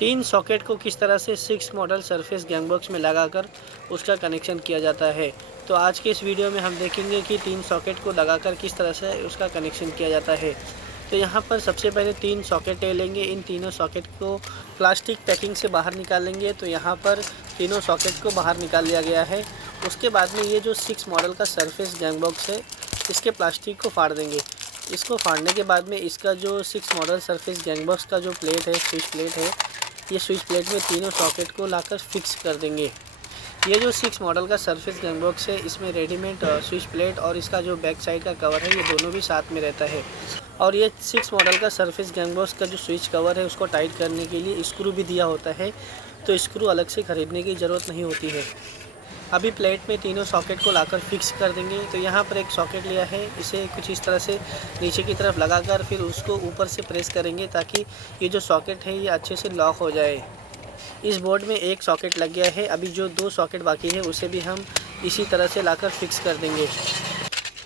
तीन सॉकेट को किस तरह से 6 मॉडल सरफेस गैंग बॉक्स में लगाकर उसका कनेक्शन किया जाता है। तो आज के इस वीडियो में हम देखेंगे कि तीन सॉकेट को लगाकर किस तरह से उसका कनेक्शन किया जाता है। तो यहाँ पर सबसे पहले तीन सॉकेट ले लेंगे। इन तीनों सॉकेट को प्लास्टिक पैकिंग से बाहर निकालेंगे। तो यहाँ पर तीनों सॉकेट को बाहर निकाल लिया गया है। उसके बाद में ये जो 6 मॉडल का सरफेस गैंग बॉक्स है, इसके प्लास्टिक को फाड़ देंगे। इसको फाड़ने के बाद में इसका जो 6 मॉडल सरफेस गैंग बॉक्स का जो प्लेट है, स्विच प्लेट है, ये स्विच प्लेट में तीनों सॉकेट को लाकर फिक्स कर देंगे। ये जो 6 मॉडल का सरफेस गैंग बॉक्स है, इसमें रेडीमेड स्विच प्लेट और इसका जो बैक साइड का कवर है, ये दोनों भी साथ में रहता है। और ये 6 मॉडल का सरफेस गैंग बॉक्स का जो स्विच कवर है, उसको टाइट करने के लिए स्क्रू भी दिया होता है। तो स्क्रू अलग से ख़रीदने की ज़रूरत नहीं होती है। अभी प्लेट में तीनों सॉकेट को लाकर फिक्स कर देंगे। तो यहाँ पर एक सॉकेट लिया है, इसे कुछ इस तरह से नीचे की तरफ लगाकर फिर उसको ऊपर से प्रेस करेंगे ताकि ये जो सॉकेट है ये अच्छे से लॉक हो जाए। इस बोर्ड में एक सॉकेट लग गया है। अभी जो 2 सॉकेट बाकी है उसे भी हम इसी तरह से लाकर फिक्स कर देंगे।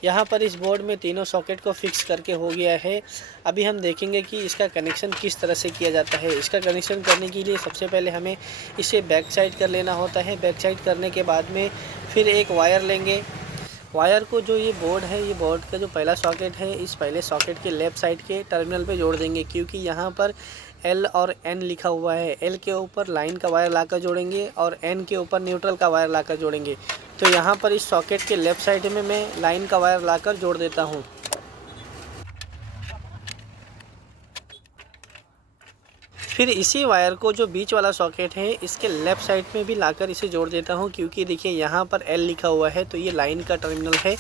यहाँ पर इस बोर्ड में तीनों सॉकेट को फिक्स करके हो गया है। अभी हम देखेंगे कि इसका कनेक्शन किस तरह से किया जाता है। इसका कनेक्शन करने के लिए सबसे पहले हमें इसे बैक साइड कर लेना होता है। बैक साइड करने के बाद में फिर एक वायर लेंगे। वायर को जो ये बोर्ड है, ये बोर्ड का जो पहला सॉकेट है, इस पहले सॉकेट के लेफ़्ट साइड के टर्मिनल पे जोड़ देंगे। क्योंकि यहाँ पर L और N लिखा हुआ है। L के ऊपर लाइन का वायर लाकर जोड़ेंगे और N के ऊपर न्यूट्रल का वायर लाकर जोड़ेंगे। तो यहाँ पर इस सॉकेट के लेफ़्ट साइड में मैं लाइन का वायर लाकर जोड़ देता हूँ। फिर इसी वायर को जो बीच वाला सॉकेट है, इसके लेफ़्ट साइड में भी लाकर इसे जोड़ देता हूँ। क्योंकि देखिए यहाँ पर L लिखा हुआ है, तो ये लाइन का टर्मिनल है।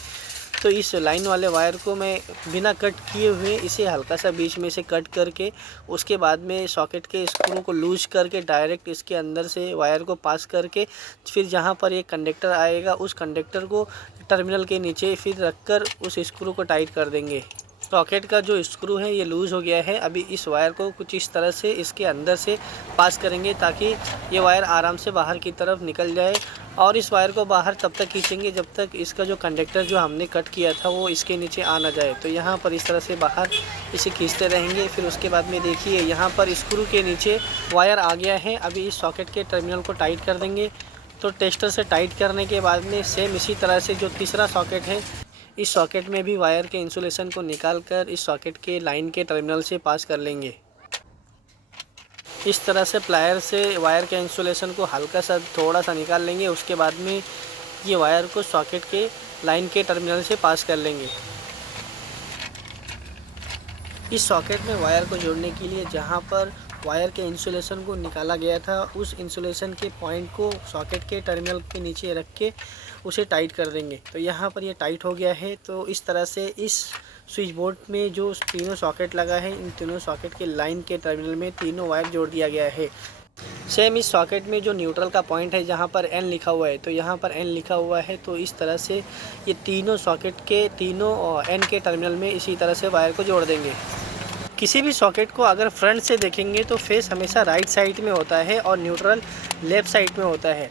तो इस लाइन वाले वायर को मैं बिना कट किए हुए इसे हल्का सा बीच में से कट करके उसके बाद में सॉकेट के स्क्रू को लूज करके डायरेक्ट इसके अंदर से वायर को पास करके फिर जहाँ पर एक कंडक्टर आएगा, उस कंडक्टर को टर्मिनल के नीचे फिर रखकर उस स्क्रू को टाइट कर देंगे। सॉकेट का जो स्क्रू है ये लूज़ हो गया है। अभी इस वायर को कुछ इस तरह से इसके अंदर से पास करेंगे ताकि ये वायर आराम से बाहर की तरफ निकल जाए। और इस वायर को बाहर तब तक खींचेंगे जब तक इसका जो कंडक्टर जो हमने कट किया था वो इसके नीचे आ ना जाए। तो यहाँ पर इस तरह से बाहर इसे खींचते रहेंगे। फिर उसके बाद में देखिए यहाँ पर स्क्रू के नीचे वायर आ गया है। अभी इस सॉकेट के टर्मिनल को टाइट कर देंगे। तो टेस्टर से टाइट करने के बाद में सेम इसी तरह से जो तीसरा सॉकेट है, इस सॉकेट में भी वायर के इंसुलेशन को निकालकर इस सॉकेट के लाइन के टर्मिनल से पास कर लेंगे। इस तरह से प्लायर से वायर के इंसुलेशन को हल्का सा थोड़ा सा निकाल लेंगे। उसके बाद में ये वायर को सॉकेट के लाइन के टर्मिनल से पास कर लेंगे। इस सॉकेट में वायर को जोड़ने के लिए जहाँ पर वायर के इंसुलेशन को निकाला गया था, उस इंसुलेशन के पॉइंट को सॉकेट के टर्मिनल के नीचे रख के उसे टाइट कर देंगे। तो यहाँ पर ये टाइट हो गया है। तो इस तरह से इस स्विच बोर्ड में जो तीनों सॉकेट लगा है, इन तीनों सॉकेट के लाइन के टर्मिनल में तीनों वायर जोड़ दिया गया है। सेम इस सॉकेट में जो न्यूट्रल का पॉइंट है, जहाँ पर N लिखा हुआ है, तो यहाँ पर N लिखा हुआ है। तो इस तरह से ये तीनों सॉकेट के तीनों N के टर्मिनल में इसी तरह से वायर को जोड़ देंगे। किसी भी सॉकेट को अगर फ्रंट से देखेंगे तो फेस हमेशा राइट साइड में होता है और न्यूट्रल लेफ़्ट साइड में होता है।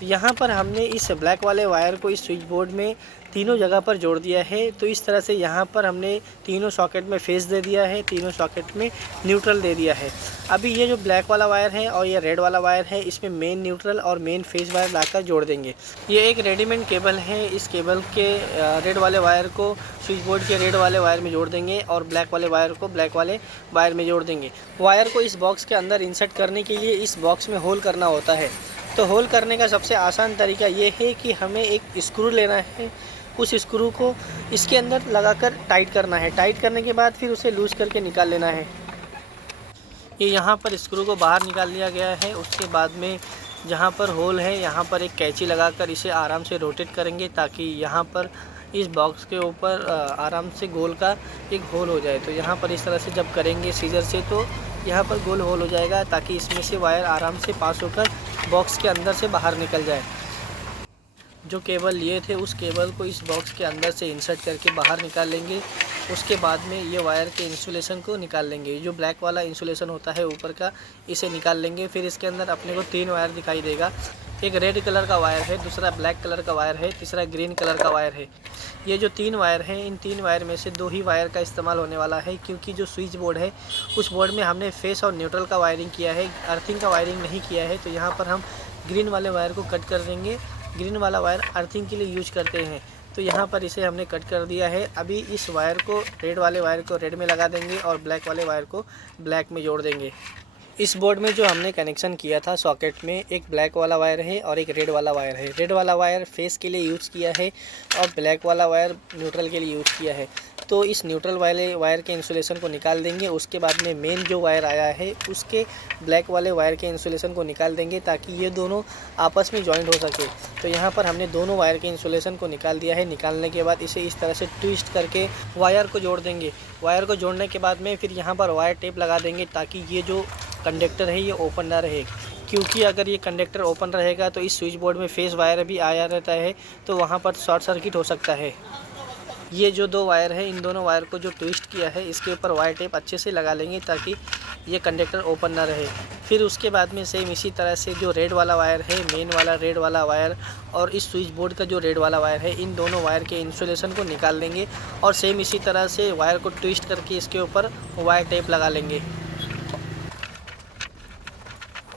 तो यहाँ पर हमने इस ब्लैक वाले वायर को इस स्विच बोर्ड में तीनों जगह पर जोड़ दिया है। तो इस तरह से यहाँ पर हमने तीनों सॉकेट में फेस दे दिया है, तीनों सॉकेट में न्यूट्रल दे दिया है। अभी ये जो ब्लैक वाला वायर है और ये रेड वाला वायर है, इसमें मेन न्यूट्रल और मेन फेस वायर लाकर जोड़ देंगे। ये एक रेडीमेड केबल है। इस केबल के रेड वाले वायर को स्विच बोर्ड के रेड वाले वायर में जोड़ देंगे और ब्लैक वाले वायर को ब्लैक वाले वायर में जोड़ देंगे। वायर को इस बॉक्स के अंदर इंसर्ट करने के लिए इस बॉक्स में होल करना होता है। तो होल करने का सबसे आसान तरीका ये है कि हमें एक स्क्रू लेना है, उस स्क्रू को इसके अंदर लगाकर टाइट करना है। टाइट करने के बाद फिर उसे लूज़ करके निकाल लेना है। ये यहाँ पर स्क्रू को बाहर निकाल लिया गया है। उसके बाद में जहाँ पर होल है, यहाँ पर एक कैंची लगाकर इसे आराम से रोटेट करेंगे ताकि यहाँ पर इस बॉक्स के ऊपर आराम से गोल का एक होल हो जाए। तो यहाँ पर इस तरह से जब करेंगे सीजर से, तो यहाँ पर गोल होल हो जाएगा ताकि इसमें से वायर आराम से पास होकर बॉक्स के अंदर से बाहर निकल जाए। जो केबल लिए थे उस केबल को इस बॉक्स के अंदर से इंसर्ट करके बाहर निकाल लेंगे। उसके बाद में ये वायर के इंसुलेशन को निकाल लेंगे। जो ब्लैक वाला इंसुलेशन होता है ऊपर का, इसे निकाल लेंगे। फिर इसके अंदर अपने को 3 वायर दिखाई देगा। एक रेड कलर का वायर है, दूसरा ब्लैक कलर का वायर है, तीसरा ग्रीन कलर का वायर है। ये जो 3 वायर हैं, इन 3 वायर में से 2 ही वायर का इस्तेमाल होने वाला है, क्योंकि जो स्विच बोर्ड है उस बोर्ड में हमने फेस और न्यूट्रल का वायरिंग किया है, अर्थिंग का वायरिंग नहीं किया है। तो यहाँ पर हम ग्रीन वाले वायर को कट कर देंगे। ग्रीन वाला वायर अर्थिंग के लिए यूज करते हैं, तो यहाँ पर इसे हमने कट कर दिया है। अभी इस वायर को, रेड वाले वायर को रेड में लगा देंगे और ब्लैक वाले वायर को ब्लैक में जोड़ देंगे। इस बोर्ड में जो हमने कनेक्शन किया था सॉकेट में, एक ब्लैक वाला वायर है और एक रेड वाला वायर है। रेड वाला वायर फेस के लिए यूज़ किया है और ब्लैक वाला वायर न्यूट्रल के लिए यूज़ किया है। तो इस न्यूट्रल वाले वायर के इंसुलेशन को निकाल देंगे। उसके बाद में मेन जो वायर आया है उसके ब्लैक वाले वायर के इंसुलेशन को निकाल देंगे, ताकि ये दोनों आपस में जॉइंट हो सके। तो यहाँ पर हमने दोनों वायर के इंसुलेशन को निकाल दिया है। निकालने के बाद इसे इस तरह से ट्विस्ट करके वायर को जोड़ देंगे। वायर को जोड़ने के बाद में फिर यहाँ पर वायर टेप लगा देंगे, ताकि ये जो कंडक्टर है ये ओपन ना रहे, क्योंकि अगर ये कंडक्टर ओपन रहेगा तो इस स्विच बोर्ड में फेस वायर भी आया रहता है, तो वहाँ पर शॉर्ट सर्किट हो सकता है। ये जो 2 वायर है, इन दोनों वायर को जो ट्विस्ट किया है इसके ऊपर वायर टेप अच्छे से लगा लेंगे, ताकि ये कंडक्टर ओपन ना रहे। फिर उसके बाद में सेम इसी तरह से जो रेड वाला वायर है, मेन वाला रेड वाला वायर और इस स्विच बोर्ड का जो रेड वाला वायर है, इन दोनों वायर के इंसुलेशन को निकाल देंगे और सेम इसी तरह से वायर को ट्विस्ट करके इसके ऊपर वायर टेप लगा लेंगे।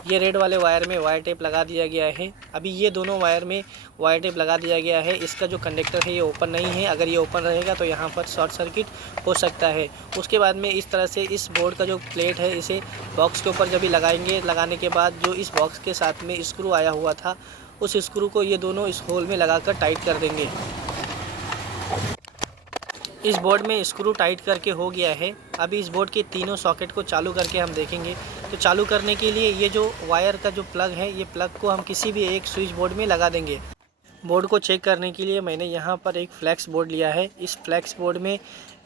ये रेड वाले वायर में वायर टेप लगा दिया गया है। अभी ये दोनों वायर में वायर टेप लगा दिया गया है। इसका जो कंडक्टर है ये ओपन नहीं है, अगर ये ओपन रहेगा तो यहाँ पर शॉर्ट सर्किट हो सकता है। उसके बाद में इस तरह से इस बोर्ड का जो प्लेट है इसे बॉक्स के ऊपर जब भी लगाएंगे, लगाने के बाद जो इस बॉक्स के साथ में स्क्रू आया हुआ था उस स्क्रू को ये दोनों इस होल में लगाकर टाइट कर देंगे। इस बोर्ड में स्क्रू टाइट करके हो गया है। अभी इस बोर्ड के तीनों सॉकेट को चालू करके हम देखेंगे। तो चालू करने के लिए ये जो वायर का जो प्लग है, ये प्लग को हम किसी भी एक स्विच बोर्ड में लगा देंगे। बोर्ड को चेक करने के लिए मैंने यहाँ पर एक फ्लैक्स बोर्ड लिया है। इस फ्लैक्स बोर्ड में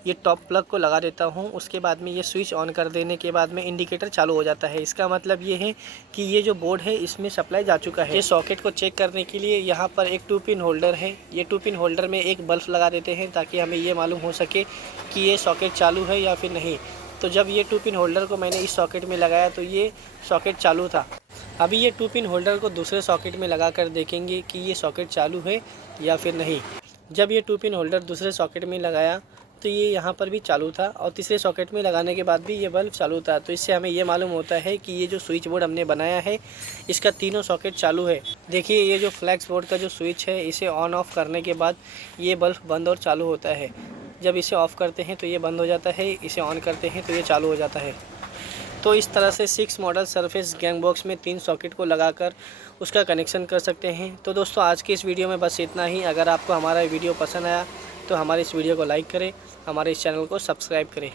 ये टॉप प्लग को लगा देता हूँ। उसके बाद में ये स्विच ऑन कर देने के बाद में इंडिकेटर चालू हो जाता है। इसका मतलब ये है कि ये जो बोर्ड है इसमें सप्लाई जा चुका है। ये सॉकेट को चेक करने के लिए यहाँ पर एक 2 पिन होल्डर है। ये 2 पिन होल्डर में एक बल्ब लगा देते हैं, ताकि हमें ये मालूम हो सके कि ये सॉकेट चालू है या फिर नहीं। तो जब ये 2 पिन होल्डर को मैंने इस सॉकेट में लगाया तो ये सॉकेट चालू था। अभी ये 2 पिन होल्डर को दूसरे सॉकेट में लगा कर देखेंगे कि ये सॉकेट चालू है या फिर नहीं। जब ये 2 पिन होल्डर दूसरे सॉकेट में लगाया तो ये यहाँ पर भी चालू था और तीसरे सॉकेट में लगाने के बाद भी ये बल्ब चालू था। तो इससे हमें ये मालूम होता है कि ये जो स्विच बोर्ड हमने बनाया है इसका तीनों सॉकेट चालू है। देखिए ये जो फ्लैक्स बोर्ड का जो स्विच है, इसे ऑन ऑफ करने के बाद ये बल्ब बंद और चालू होता है। जब इसे ऑफ़ करते हैं तो ये बंद हो जाता है, इसे ऑन करते हैं तो ये चालू हो जाता है। तो इस तरह से 6 मॉडल सरफेस गैंग बॉक्स में 3 सॉकेट को लगाकर उसका कनेक्शन कर सकते हैं। तो दोस्तों आज के इस वीडियो में बस इतना ही। अगर आपको हमारा वीडियो पसंद आया तो हमारे इस वीडियो को लाइक करें, हमारे इस चैनल को सब्सक्राइब करें।